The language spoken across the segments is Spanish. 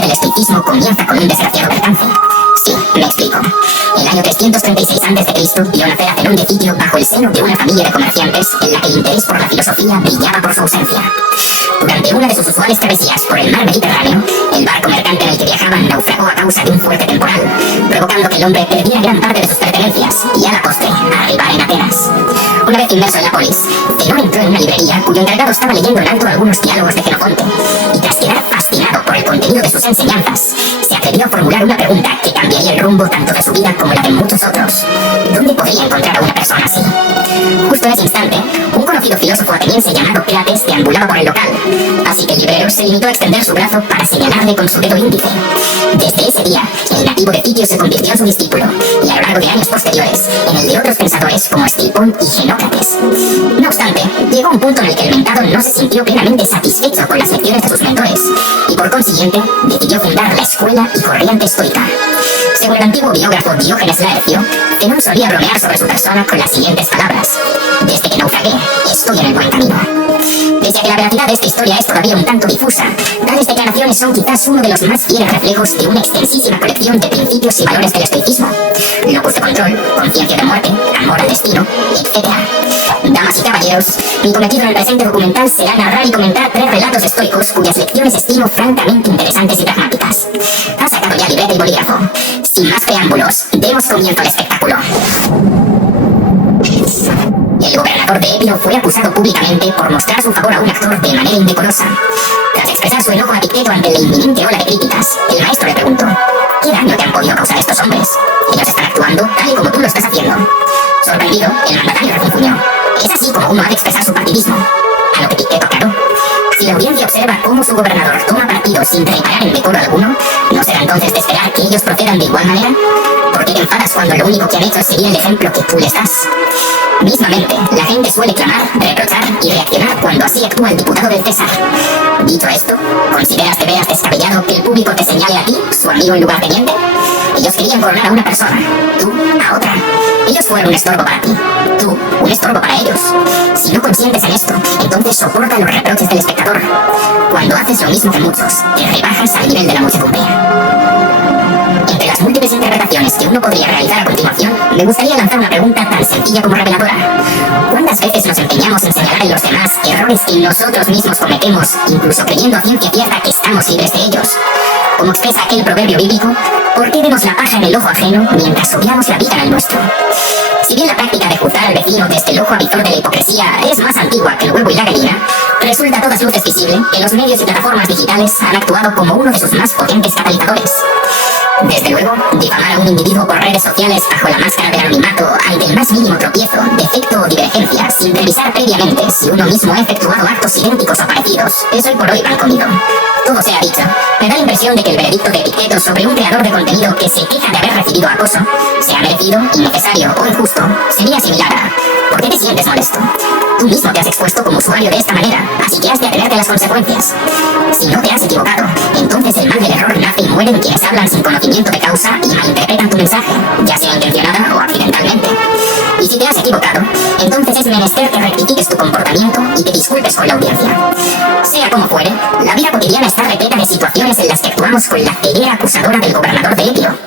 del estoicismo comienza con un desgraciado percance. Sí, me explico. El año 336 a.C., Ionafera cenó un sitio bajo el seno de una familia de comerciantes en la que el interés por la filosofía brillaba por su ausencia. Durante una de sus usuales travesías por el mar Mediterráneo, el barco mercante en el que viajaban naufragó a causa de un fuerte temporal, provocando que el hombre perdiera gran parte de sus pertenencias y a la postre arribara en Atenas. Una vez inmerso en la polis, Zenón entró en una librería cuyo encargado estaba leyendo en alto algunos diálogos de Xenofonte, y tras quedar fascinado por el contenido de sus enseñanzas, se atrevió a formular una pregunta que cambiaría el rumbo tanto de su vida como la de muchos otros. ¿Dónde podría encontrar a una persona así? Justo en ese instante, un conocido filósofo ateniense llamado Crates deambulaba por el local, así que el librero se limitó a extender su brazo para señalarle con su dedo índice. Desde ese día, el nativo de Citio se convirtió en su discípulo, y a lo largo de años posteriores, en el de otros pensadores como Estilpón y Xenócrates. No obstante, llegó un punto en el que el mentado no se sintió plenamente satisfecho con las lecciones de sus mentores, y por consiguiente, decidió fundar la escuela y corriente estoica. Según el antiguo biógrafo Diógenes Laercio, Zenón solía bromear sobre su persona con las siguientes palabras: desde que naufragué, estoy en el buen camino. Pese a que la veracidad de esta historia es todavía un tanto difusa, tales declaraciones son quizás uno de los más fieles reflejos de una extensísima colección de principios y valores del estoicismo: locus de control, conciencia de muerte, amor al destino, etc. Damas y caballeros, mi cometido en el presente documental será narrar y comentar 3 relatos estoicos cuyas lecciones estimo francamente interesantes y pragmáticas. ¿Has sacado ya libreta y bolígrafo? Sin más preámbulos, demos comienzo al espectáculo. El gobernador de Épiro fue acusado públicamente por mostrar su favor a un actor de manera indecorosa. Tras expresar su enojo a Epicteto ante la inminente ola de críticas, el maestro le preguntó: ¿qué daño te han podido causar estos hombres? Ellos están actuando tal y como tú lo estás haciendo. Sorprendido, el mandatario refunfuñó: es así como uno ha de expresar su partidismo. A lo que Epicteto aclaró: si la audiencia observa cómo su gobernador toma partido sin reparar en decoro alguno, ¿no será entonces de esperar que ellos procedan de igual manera? ¿Por qué te enfadas cuando lo único que han hecho es seguir el ejemplo que tú les das? Mismamente, la gente suele clamar, reprochar y reaccionar cuando así actúa el diputado del César. Dicho esto, ¿consideras de veras descabellado que el público te señale a ti, su amigo en lugarteniente? Ellos querían coronar a una persona, tú a otra. Ellos fueron un estorbo para ti, tú un estorbo para ellos. Si no consientes en esto, entonces soporta los reproches del espectador. Cuando haces lo mismo que muchos, te rebajas al nivel de la muchedumbre. Entre las múltiples interpretaciones que uno podría realizar a continuación, me gustaría lanzar una pregunta tan sencilla como reveladora. ¿Cuántas veces nos empeñamos en señalar en los demás errores que nosotros mismos cometemos, incluso creyendo a ciencia cierta que estamos libres de ellos? Como expresa aquel proverbio bíblico: ¿por qué vemos la paja en el ojo ajeno mientras obviamos la viga en el nuestro? Si bien la práctica de juzgar al vecino desde el ojo avizor de la hipocresía es más antigua que el huevo y la gallina, resulta a todas luces visible que los medios y plataformas digitales han actuado como uno de sus más potentes catalizadores. Desde luego, difamar a un individuo por redes sociales bajo la máscara del anonimato ante el más mínimo tropiezo, defecto o divergencia, sin revisar previamente si uno mismo ha efectuado actos idénticos o parecidos, es hoy por hoy pan comido. Todo sea dicho, me da la impresión de que el veredicto de Epicteto sobre un creador de contenido que se queja de haber recibido acoso, sea merecido, innecesario o injusto, sería similar a: ¿por qué te sientes molesto? Tú mismo te has expuesto como usuario de esta manera, así que has de atenerte a las consecuencias. Si no te has equivocado, entonces el mal del error nace y mueren quienes hablan sin conocimiento de causa y malinterpretan tu mensaje, ya sea intencionada o accidentalmente. Y si te has equivocado, entonces es menester que rectifiques tu comportamiento y te disculpes con la audiencia. Sea como fuere, la vida cotidiana está repleta de situaciones en las que actuamos con la ceguera acusadora del gobernador de Épiro.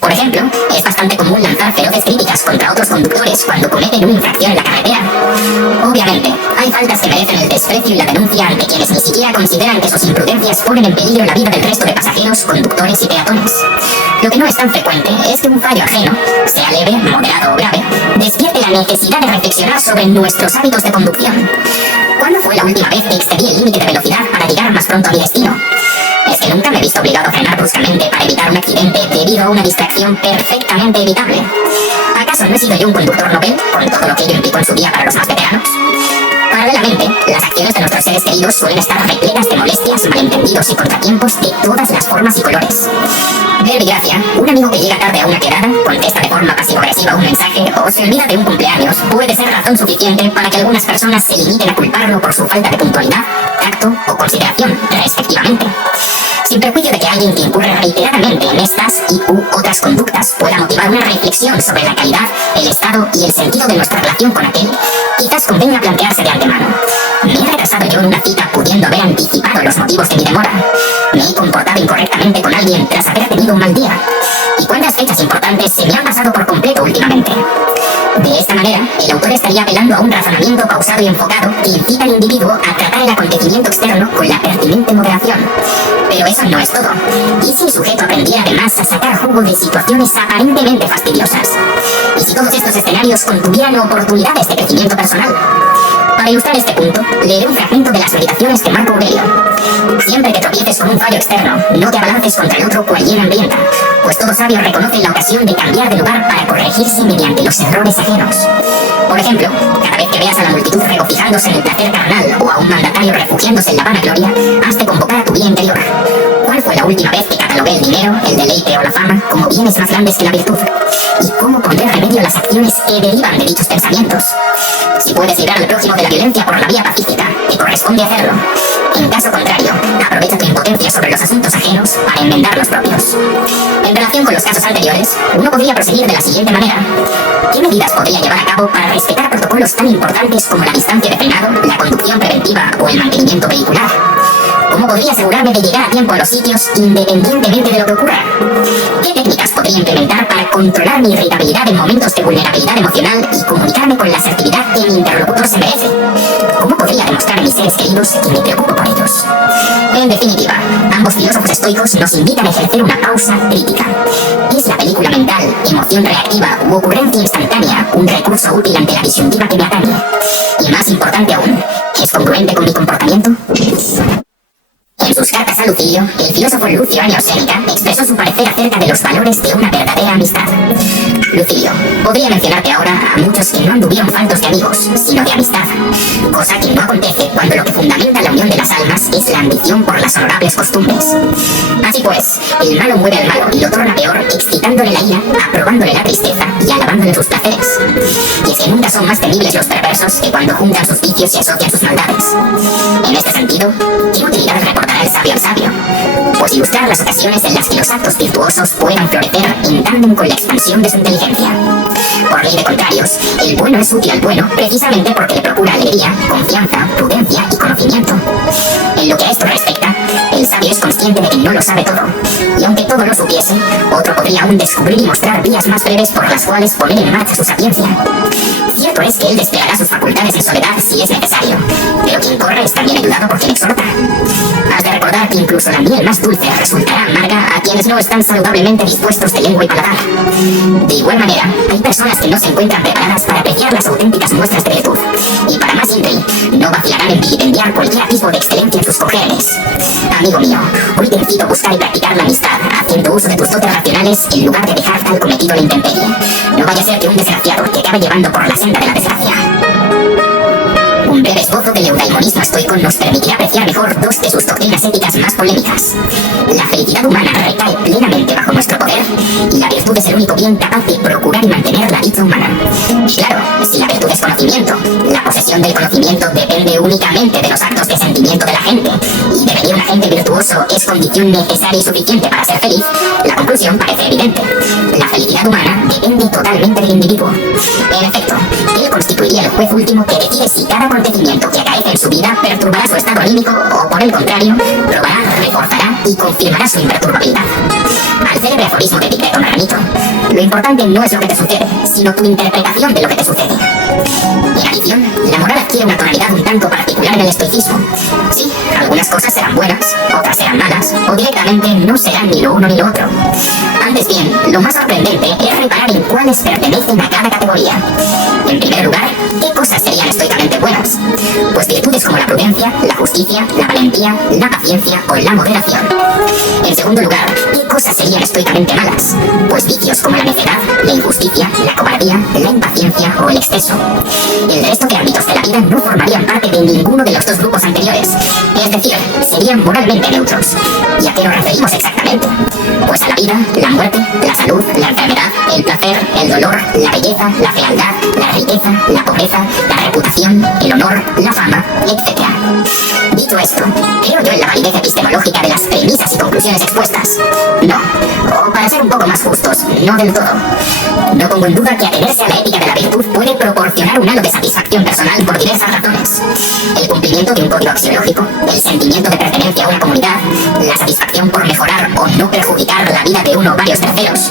Por ejemplo, es bastante común lanzar feroces críticas contra otros conductores cuando cometen una infracción en la carretera. Obviamente, hay faltas que merecen el desprecio y la denuncia ante quienes ni siquiera consideran que sus imprudencias ponen en peligro la vida del resto de pasajeros, conductores y peatones. Lo que no es tan frecuente es que un fallo ajeno, sea leve, moderado o grave, despierte la necesidad de reflexionar sobre nuestros hábitos de conducción. ¿Cuándo fue la última vez que excedí el límite de velocidad para llegar más pronto a mi destino? Es que nunca me he visto obligado a frenar bruscamente para evitar un accidente debido a una distracción perfectamente evitable. ¿Acaso no he sido yo un conductor novel, con todo lo que ello implicó en su día para los más veteranos? Paralelamente, las acciones de nuestros seres queridos suelen estar repletas de molestias, malentendidos y contratiempos de todas las formas y colores. De desgracia, un amigo que llega tarde a una quedada, contesta de forma pasivo-agresiva un mensaje o se olvida de un cumpleaños puede ser razón suficiente para que algunas personas se limiten a culparlo por su falta de puntualidad, tacto o consideración, respectivamente. Sin perjuicio de que alguien que incurre reiteradamente en estas y otras conductas pueda motivar una reflexión sobre la calidad, el estado y el sentido de nuestra relación con aquel, quizás convenga plantearse de antemano humano. Me he retrasado yo en una cita pudiendo haber anticipado los motivos de mi demora. Me he comportado incorrectamente con alguien tras haber tenido un mal día. ¿Y cuántas fechas importantes se me han pasado por completo últimamente? De esta manera, el autor estaría apelando a un razonamiento pausado y enfocado que incita al individuo a tratar el acontecimiento externo con la pertinente moderación. Pero eso no es todo. ¿Y si el sujeto aprendiera además a sacar jugo de situaciones aparentemente fastidiosas? ¿Y si todos estos escenarios contuvieran oportunidades de crecimiento personal? Para ilustrar este punto, leeré un fragmento de las meditaciones de Marco Aurelio. Siempre que tropieces con un fallo externo, no te abalances contra el otro cual hiena hambrienta, pues todo sabio reconoce la ocasión de cambiar de lugar para corregirse mediante los errores ajenos. Por ejemplo, cada vez que veas a la multitud regocijándose en el placer carnal o a un mandatario refugiándose en la vanagloria, has de convocar a tu vida interior. ¿Cuál fue la última vez que catalogué el dinero, el deleite o la fama como bienes más grandes que la virtud? ¿Y cómo pondré remedio a las acciones que derivan de dichos pensamientos? Si puedes librar al prójimo de la violencia por la vía pacífica, te corresponde hacerlo. En caso contrario, aprovecha tu impotencia sobre los asuntos ajenos para enmendar los propios. En relación con los casos anteriores, uno podría proseguir de la siguiente manera. ¿Qué medidas podría llevar a cabo para respetar protocolos tan importantes como la distancia de frenado, la conducción preventiva o el mantenimiento vehicular? ¿Cómo podría asegurarme de llegar a tiempo a los sitios independientemente de lo que ocurra? ¿Qué técnicas podría implementar para controlar mi irritabilidad en momentos de vulnerabilidad emocional y comunicarme con la asertividad que mi interlocutor se merece? ¿Cómo podría demostrar a mis seres queridos que me preocupo por ellos? En definitiva, ambos filósofos estoicos nos invitan a ejercer una pausa crítica. ¿Es la película mental, emoción reactiva u ocurrencia instantánea un recurso útil ante la disyuntiva que me atañe? Y más importante aún, ¿es congruente con mi comportamiento? En sus cartas a Lucilio, el filósofo Lucio Annio Séneca expresó su parecer acerca de los valores de una verdadera amistad. Lucilio, podría mencionarte ahora a muchos que no anduvieron faltos de amigos, sino de amistad, cosa que no acontece cuando lo que fundamenta la unión de las almas es la ambición por las honorables costumbres. Así pues, el malo mueve al malo y lo torna peor, excitándole la ira, aprobándole la tristeza y alabándole sus placeres. Y es que nunca son más temibles los perversos que cuando juntan sus vicios y asocian sus maldades. En este sentido, ¿qué utilidad reportará el sabio al sabio? Pues ilustrar las ocasiones en las que los actos virtuosos puedan florecer en tándem con la expansión de su inteligencia. Por ley de contrarios, el bueno es útil al bueno precisamente porque le procura alegría, confianza, prudencia y conocimiento. En lo que a esto respecta, el sabio es consciente de que no lo sabe todo, y aunque todo lo supiese, otro podría aún descubrir y mostrar vías más breves por las cuales poner en marcha su sapiencia. Cierto es que él desplegará sus facultades en soledad si es necesario, pero quien corre es también ayudado por quien exhorta. Has de recordar que incluso la miel más dulce resultará amarga a quienes no están saludablemente dispuestos de lengua y paladar. De igual manera, hay personas que no se encuentran preparadas para apreciar las auténticas muestras de virtud, y para más intrigue, no vacilarán en vilipendiar cualquier atisbo de excelencia en sus congéneres. Amigo mío, hoy te incito a buscar y practicar la amistad, haciendo uso de tus dotes racionales en lugar de dejar tal cometido la intemperie. No vaya a ser que un desgraciado te acabe llevando por la senda de la desgracia. Un breve esbozo del eudaimonismo estoico nos permitirá apreciar mejor dos de sus doctrinas éticas más polémicas. La felicidad humana recae plenamente bajo nuestro poder y la virtud es el único bien capaz de procurar y mantener la dicha humana. Y claro, si la virtud es conocimiento, la posesión del conocimiento depende únicamente de los actos de sentimiento de la gente, y devenir un agente virtuoso es condición necesaria y suficiente para ser feliz, la conclusión parece evidente. La felicidad humana depende totalmente del individuo. En efecto, él constituiría el juez último que decide si cada acontecimiento que acaece en su vida perturbará su estado anímico o, por el contrario, probará, reforzará y confirmará su imperturbabilidad. Al célebre aforismo de Epicteto Marranito, lo importante no es lo que te sucede, sino tu interpretación de lo que te sucede. En adición, la moral adquiere una tonalidad un tanto particular en el estoicismo. Sí, algunas cosas serán buenas, otras serán malas, o directamente no serán ni lo uno ni lo otro. Antes bien, lo más sorprendente es reparar en cuáles pertenecen a cada categoría. En primer lugar, ¿qué cosas serían estoicamente buenas? Pues virtudes como la prudencia, la justicia, la valentía, la paciencia o la moderación. En segundo lugar, ¿qué cosas serían estoicamente malas? Pues vicios como la necedad, la injusticia, la cobardía, la impaciencia o el exceso. El resto de ámbitos de la vida no formarían parte de ninguno de los dos grupos anteriores, es decir, serían moralmente neutros. ¿Y a qué nos referimos exactamente? Pues a la vida, la muerte, la salud, la enfermedad, el placer, el dolor, la belleza, la fealdad, la riqueza, la pobreza, la reputación, el honor, la fama, etc. Dicho esto, ¿creo yo en la validez epistemológica de las premisas y conclusiones expuestas? No. O para ser un poco más justos, no del todo. No pongo en duda que atenerse a la ética de la virtud puede proporcionar un halo de satisfacción personal por diversas razones. El cumplimiento de un código axiológico, el sentimiento de pertenencia a una comunidad, la satisfacción por mejorar o no perjudicar la vida de uno o varios terceros.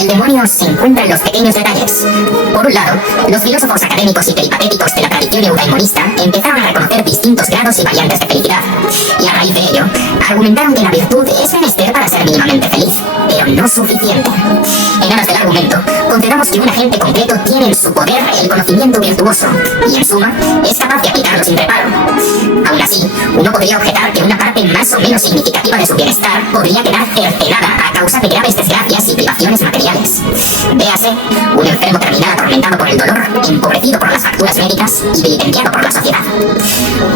El demonio se encuentra en los pequeños detalles. Por un lado, los filósofos académicos y peripatéticos de la tradición eudaimonista empezaron a reconocer distintos grados y variantes de felicidad, y a raíz de ello, argumentaron que la virtud es menester para ser mínimamente feliz, pero no suficiente. En aras del argumento, concedamos que un agente concreto tiene en su poder el conocimiento virtuoso, y en suma, es capaz de aplicarlo sin reparo. Aún así, uno podría objetar que una parte más o menos significativa de su bienestar podría quedar cercenada a causa de graves desgracias y privaciones materiales. Véase, un enfermo terminal atormentado por el dolor, empobrecido por las facturas médicas y vilipendiado por la sociedad.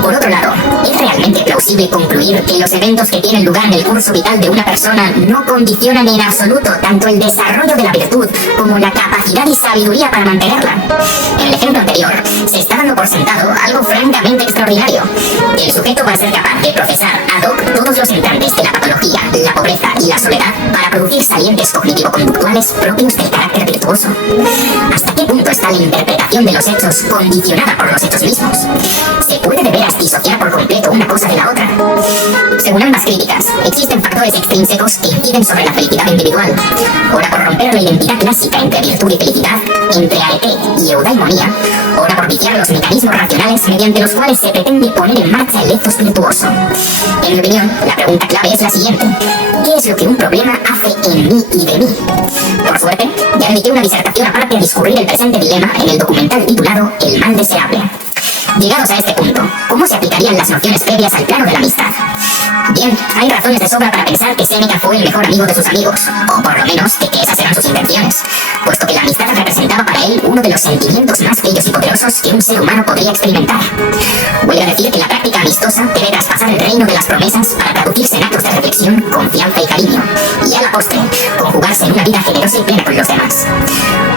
Por otro lado, ¿es realmente plausible concluir que los eventos que tienen lugar en el curso vital de una persona no condicionan en absoluto tanto el desarrollo de la virtud como la capacidad y sabiduría para mantenerla? En el ejemplo anterior, se está dando por sentado algo francamente extraordinario. El sujeto va a ser capaz de procesar ad hoc todos los entrantes de la patología, la pobreza y la soledad para producir salientes cognitivo-conductuales propios del carácter virtuoso. ¿Hasta qué punto está la interpretación de los hechos condicionada por los hechos mismos? ¿Se puede de veras disociar por completo una cosa de la otra? Según ambas críticas, existen factores extrínsecos que inciden sobre la felicidad individual. Ora por romper la identidad clásica entre virtud y felicidad, entre arete y eudaimonía, ora por viciar los mecanismos racionales mediante los cuales se pretende poner en marcha el ethos virtuoso. En mi opinión, la pregunta clave es la siguiente: ¿qué es lo que un problema hace en mí y de mí? Por suerte, ya dediqué una disertación aparte a discurrir el presente dilema en el documental titulado El mal deseable. Llegados a este punto, ¿cómo se aplicarían las nociones previas al plano de la amistad? Bien, hay razones de sobra para pensar que Séneca fue el mejor amigo de sus amigos, o por lo menos de que esas eran sus intenciones, puesto que la amistad representaba para él uno de los sentimientos más bellos y poderosos que un ser humano podría experimentar. Voy a decir que la práctica amistosa debe traspasar el reino de las promesas para traducirse en actos de reflexión, confianza y cariño, y a la postre, conjugarse en una vida generosa y plena con los demás.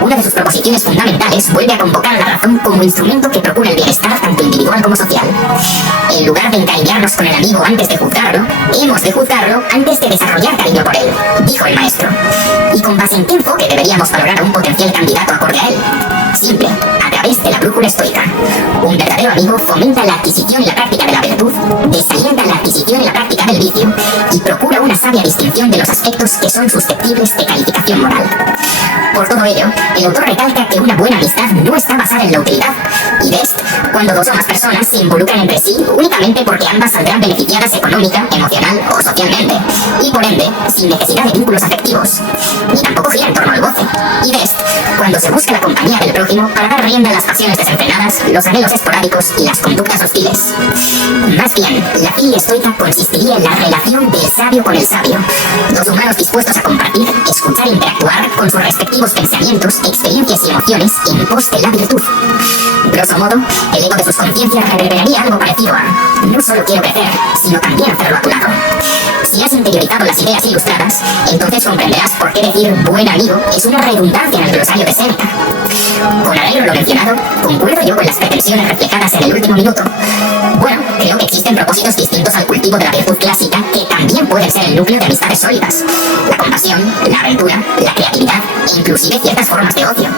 Una de sus proposiciones fundamentales vuelve a convocar a la razón como instrumento que procura el bienestar tanto individual como social. En lugar de encariñarnos con el amigo antes de juzgarlo, hemos de juzgarlo antes de desarrollar cariño por él, dijo el maestro. ¿Y con base en qué enfoque deberíamos valorar a un potencial candidato acorde a él? Simple, a través de la brújula estoica. Un verdadero amigo fomenta la adquisición y la práctica de la virtud, desalienta la adquisición y la práctica del vicio, y procura una sabia distinción de los aspectos que son susceptibles de calificación moral. Por todo ello, el autor recalca que una buena amistad no está basada en la utilidad, y de esto, cuando dos o más personas se involucran entre sí únicamente porque ambas saldrán beneficiadas económica, emocional o socialmente, y por ende, sin necesidad de vínculos afectivos, ni tampoco gira en torno al goce, y de esto, cuando se busca la compañía del prójimo para dar rienda a las pasiones desenfrenadas, los anhelos esporádicos y las conductas hostiles. Más bien, la filia estoica consistiría en la relación del sabio con el sabio, dos humanos dispuestos a compartir, escuchar e interactuar con sus respectivos pensamientos, experiencias y emociones en pos de la virtud. Grosso modo, el ego de sus conciencias reverberaría algo parecido a: no solo quiero crecer, sino también hacerlo a tu lado. Si has interiorizado las ideas ilustradas, entonces comprenderás por qué decir buen amigo es una redundancia en el glosario de Séneca. Con arreglo lo mencionado, concuerdo yo con las pretensiones reflejadas en el último minuto. Bueno, creo que existen propósitos distintos al cultivo de la virtud clásica que también pueden ser el núcleo de amistades sólidas: la compasión, la aventura, la creatividad e inclusive ciertas formas de ocio.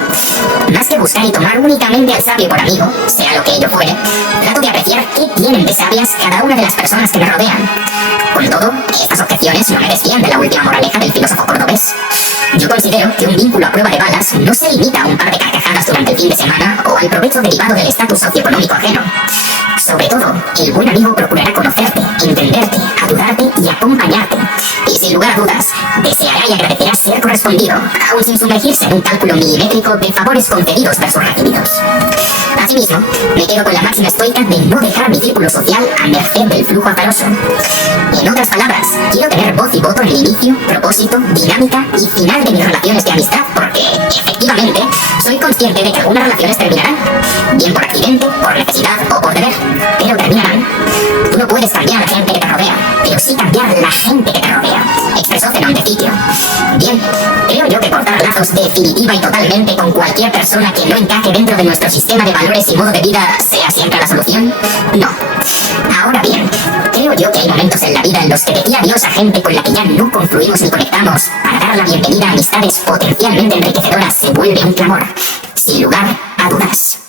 Más que buscar y tomar únicamente al sabio por amigo, sea lo que ello fuere, trato de apreciar qué tienen de sabias cada una de las personas que me rodean. Con todo, estas objeciones no me desvían de la última moraleja del filósofo cordobés. Yo considero que un vínculo a prueba de balas no se limita a un par de carcajadas durante el fin de semana o al provecho derivado del estatus socioeconómico ajeno. Sobre todo, el buen amigo procurará conocerte, entenderte, ayudarte y acompañarte. Y sin lugar a dudas, deseará y agradecerá ser correspondido, aun sin sumergirse en un cálculo milimétrico de favores concedidos versus recibidos. Asimismo, me quedo con la máxima estoica de no dejar mi círculo social a merced del flujo azaroso. En otras palabras, quiero tener voz y voto en el inicio, propósito, dinámica y final de mis relaciones de amistad porque, efectivamente, soy consciente de que algunas relaciones terminarán, bien por accidente, por necesidad o por deber, pero terminarán. Tú no puedes cambiar a la gente que te rodea, pero sí cambiar la gente que te rodea, expresó Zenón de Citio. Bien, creo yo que cortar lazos definitiva y totalmente con cualquier persona que no encaje dentro de nuestro sistema de valores y modo de vida sea siempre la solución? No. Ahora bien, creo yo que hay momentos en la vida en los que decir adiós a gente con la que ya no confluimos ni conectamos para dar la bienvenida a amistades potencialmente enriquecedoras se vuelve un clamor, sin lugar a dudas.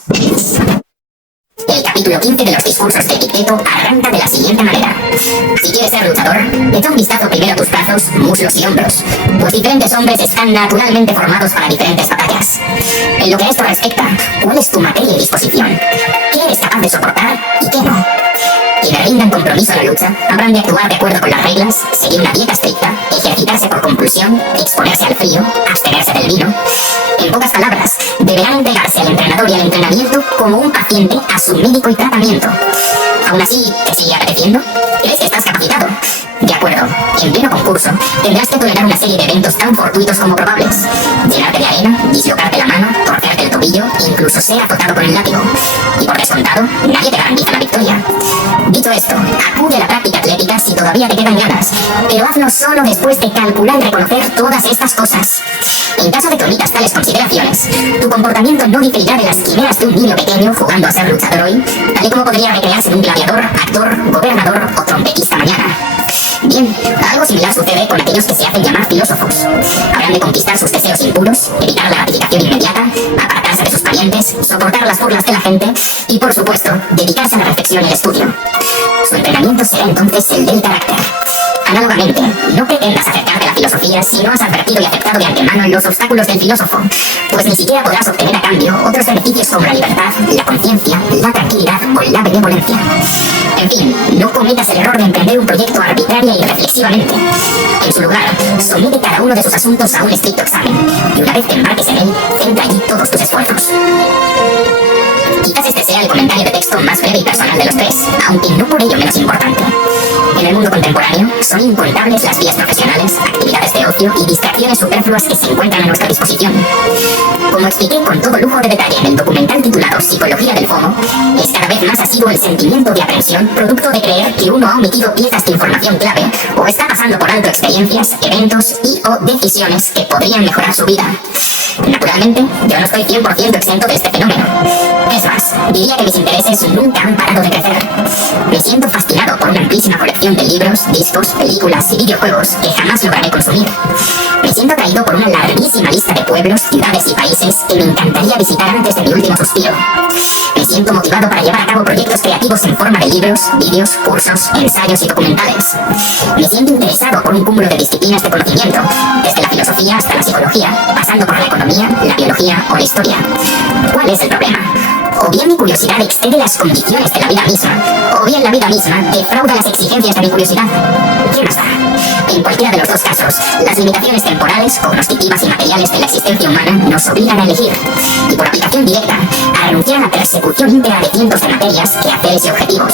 El capítulo 15 de los discursos de Epicteto arranca de la siguiente manera. Si quieres ser luchador, echa un vistazo primero a tus brazos, muslos y hombros, pues diferentes hombres están naturalmente formados para diferentes batallas. En lo que a esto respecta, ¿cuál es tu materia y disposición? ¿Qué eres capaz de soportar y qué no? Quienes rindan compromiso a la lucha habrán de actuar de acuerdo con las reglas, seguir una dieta estricta, ejercitarse por compulsión, exponerse al frío, abstenerse del vino. En pocas palabras, deberán entregarse al entrenador y al entrenamiento como un paciente a su médico y tratamiento. ¿Aún así te sigue apeteciendo? ¿Crees que estás capacitado? De acuerdo, en pleno concurso tendrás que tolerar una serie de eventos tan fortuitos como probables. Llenarte de arena, dislocarte la mano, torcerte el tobillo, incluso ser azotado con el látigo. Y por descontado, nadie te garantiza la victoria. Dicho esto, acude a la práctica atlética si todavía te quedan ganas, pero hazlo solo después de calcular y reconocer todas estas cosas. En caso de que omitas tales consideraciones, tu comportamiento no diferirá de las quimeras de un niño pequeño jugando a ser luchador hoy, tal y como podría recrearse en un gladiador, actor, gobernador o trompetista mañana. Bien, algo similar sucede con aquellos que se hacen llamar filósofos. Habrán de conquistar sus deseos impuros, evitar la gratificación inmediata, apartarse de sus parientes, soportar las burlas de la gente y, por supuesto, dedicarse a la reflexión y el estudio. Su entrenamiento será entonces el del carácter. Análogamente, no pretendas acercarte a la filosofía si no has advertido y aceptado de antemano los obstáculos del filósofo, pues ni siquiera podrás obtener a cambio otros beneficios como la libertad, la conciencia, la tranquilidad o la benevolencia. En fin, no cometas el error de emprender un proyecto arbitraria y reflexivamente. En su lugar, somete cada uno de sus asuntos a un estricto examen, y una vez te embarques en él, centra allí todos tus esfuerzos. Quizás este sea el comentario de texto más breve y personal de los tres, aunque no por ello menos importante. En el mundo contemporáneo, son incontables las vías profesionales, actividades de ocio y distracciones superfluas que se encuentran a nuestra disposición. Como expliqué con todo lujo de detalle en el documental titulado Psicología del FOMO, es cada vez más asiduo el sentimiento de aprensión producto de creer que uno ha omitido piezas de información clave o está pasando por alto experiencias, eventos y o decisiones que podrían mejorar su vida. Naturalmente, yo no estoy 100% exento de este fenómeno. Es más, diría que mis intereses nunca han parado de crecer. Me siento fascinado por una amplísima colección de libros, discos, películas y videojuegos que jamás lograré consumir. Me siento atraído por una larguísima lista de pueblos, ciudades y países que me encantaría visitar antes de mi último suspiro. Me siento motivado para llevar a cabo proyectos creativos en forma de libros, vídeos, cursos, ensayos y documentales. Me siento interesado por un cúmulo de disciplinas de conocimiento, desde la filosofía hasta la psicología, pasando por la economía, la biología o la historia. ¿Cuál es el problema? O bien mi curiosidad excede las condiciones de la vida misma, o bien la vida misma defrauda las exigencias de mi curiosidad. ¿Qué más da? En cualquiera de los dos casos, las limitaciones temporales, cognitivas y materiales de la existencia humana nos obligan a elegir, y por aplicación directa, a renunciar a la persecución íntegra de cientos de materias, quehaceres y objetivos.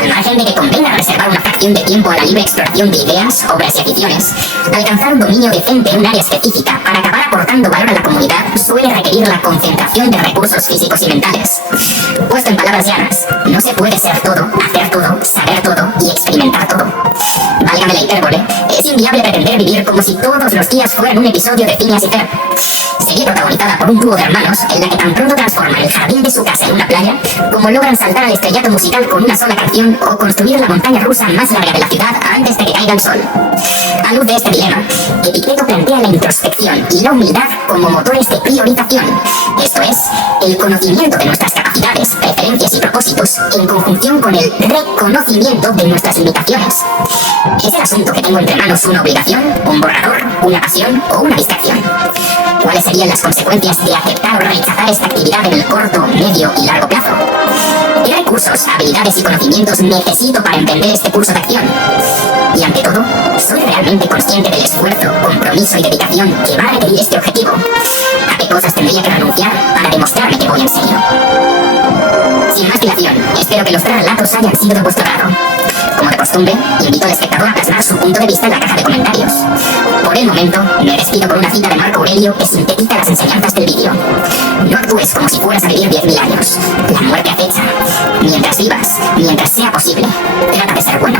Al margen de que convenga reservar una fracción de tiempo a la libre exploración de ideas, obras y aficiones, alcanzar un dominio decente en un área específica para acabar aportando valor a la comunidad suele requerir la concentración de recursos físicos y mentales. Puesto en palabras llanas, no se puede ser todo, hacer todo, saber todo y experimentar todo. Válgame la hipérbole, es inviable pretender vivir como si todos los días fueran un episodio de Phineas y Ferb. Serie protagonizada por un dúo de hermanos en la que tan pronto transforman el jardín de su casa en una playa, como logran saltar al estrellato musical con una sola canción o construir la montaña rusa más larga de la ciudad antes de que caiga el sol. A luz de este dilema, Epicteto plantea la introspección y la humildad como motores de priorización, esto es, el conocimiento de nuestras capacidades, preferencias y propósitos en conjunción con el reconocimiento de nuestras limitaciones. ¿Es el asunto que tengo entre manos una obligación, un borrador, una pasión o una distracción? ¿Cuáles serían las consecuencias de aceptar o rechazar esta actividad en el corto, medio y largo plazo? ¿Qué recursos, habilidades y conocimientos necesito para emprender este curso de acción? Y ante todo, ¿soy realmente consciente del esfuerzo, compromiso y dedicación que va a requerir este objetivo? ¿A qué cosas tendría que renunciar para demostrarme que voy en serio? Sin más dilación, espero que los tres relatos hayan sido de vuestro agrado. Como de costumbre, invito al espectador a plasmar su punto de vista en la caja de comentarios. Por el momento, me despido con una cita de Marco Aurelio que sintetiza las enseñanzas del vídeo. No actúes como si fueras a vivir 10.000 años. La muerte acecha. Mientras vivas, mientras sea posible, trata de ser bueno.